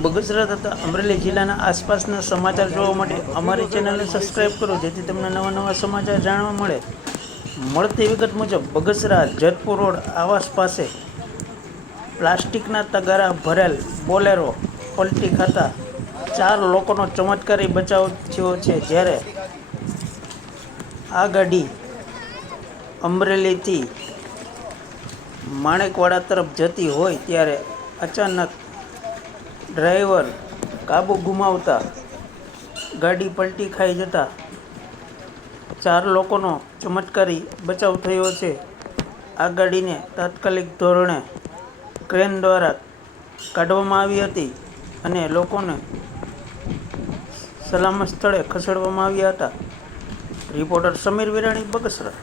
બગસરા તથા અમરેલી જિલ્લાના આસપાસના સમાચાર જોવા માટે અમારી ચેનલને સબસ્ક્રાઈબ કરો, જેથી તમને નવા નવા સમાચાર જાણવા મળે. મળતી વિગત મુજબ બગસરા જેતપુર રોડ આવાસ પાસે પ્લાસ્ટિકના તગારા ભરેલ બોલેરો પલટી ખાતા 4 લોકોનો ચમત્કારી બચાવ થયો છે. જ્યારે આ ગાડી અમરેલીથી માણેકવાડા તરફ જતી હોય ત્યારે અચાનક ડ્રાઈવર કાબુ ગુમાવતા ગાડી પલટી ખાઈ જતા 4 લોકોનો ચમત્કારી બચાવ થયો છે. આ ગાડીને તાત્કાલિક ધોરણે ક્રેન દ્વારા કાઢવામાં આવી હતી અને લોકોને સલામત સ્થળે ખસેડવામાં આવ્યા હતા. રિપોર્ટર સમીર વિરાણી, બગસરા.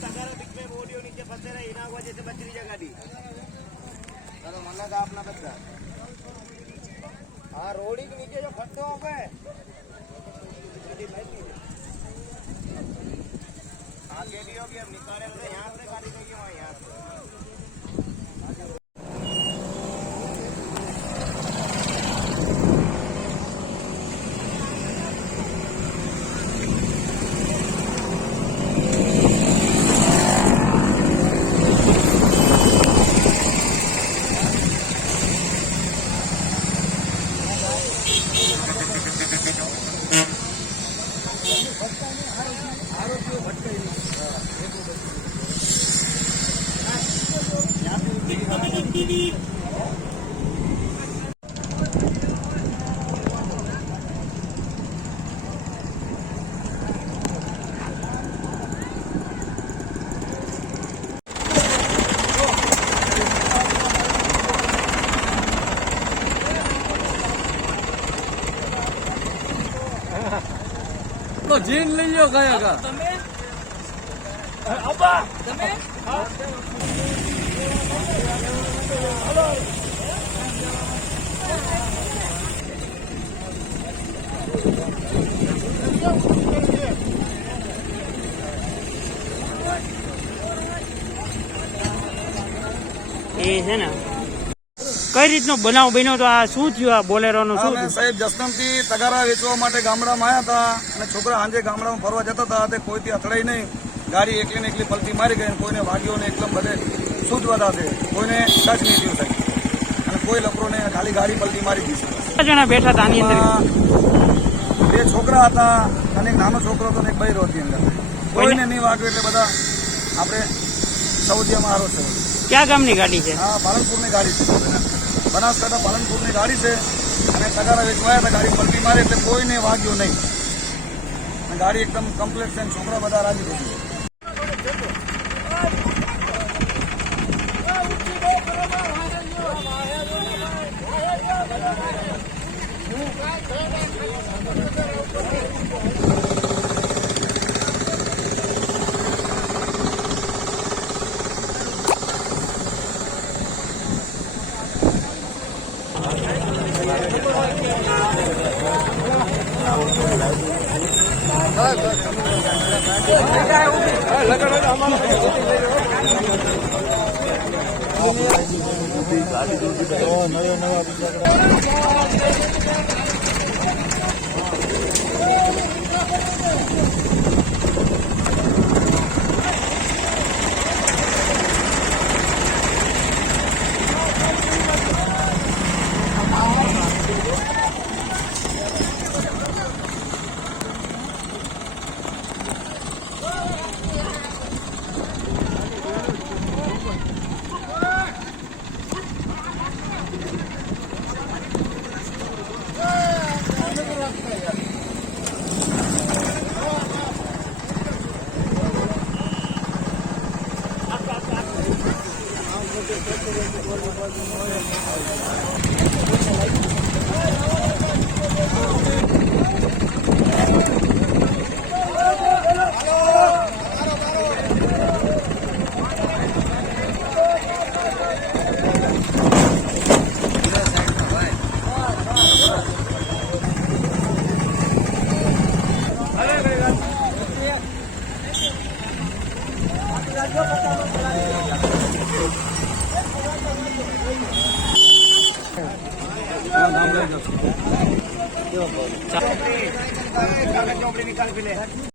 तगारा बीच में ऑडियो नीचे फंसे रहे इनागवा जैसे बच रही है गाड़ी चलो मन लगा अपना बच्चा हाँ रोडी के नीचे जो फंसे हो गए हाँ गेडी होगी अब निकाले यहाँ से गाड़ी देगी वहाँ यहाँ से તો જીન લઈ લો ગયા કા તમે અબ્બા તમે હલો એ છે ને કઈ રીતનો બનાવ બન્યો તો આ શું થયું? આ બોલેરોનું શું થયું? સાહેબ જસદણથી તગારા વેચવા માટે ગામડામાં આવ્યા હતા અને છોકરા સાંજે ગામડામાં ફરવા જતા હતા તે કોઈથી અથડાઈ નહીં. ગાડી એકલી ને એકલી પલટી મારી ગઈ. કોઈને વાગ્યો ને એકદમ બધે સૂઝવાતા છે, કોઈને ટચ નહીં થયું સાહેબ અને કોઈ લફરો ને ખાલી ગાડી પલટી મારી દીધી. કેટલા જણા બેઠા હતા આની અંદર? 2 છોકરા હતા અને એક નાનો છોકરો હતો ને એક બૈરો હતી અંદર. કોઈને નહીં વાગ્યું એટલે બધા આપણે સૌદીયામાં હારો છે. ક્યાં ગામની ગાડી છે? હા, પાલનપુરની ગાડી છે. બનાસકાંઠા પાલનપુરની ગાડી છે અને તગારા વેચવાયા હતા. ગાડી પલટી મારી એટલે કોઈને વાગ્યું નહીં અને ગાડી એકદમ કમ્પ્લીટ છે. છોકરા બધા રાજી થઈ ગયા. कागज चौपड़ी निकाल के ले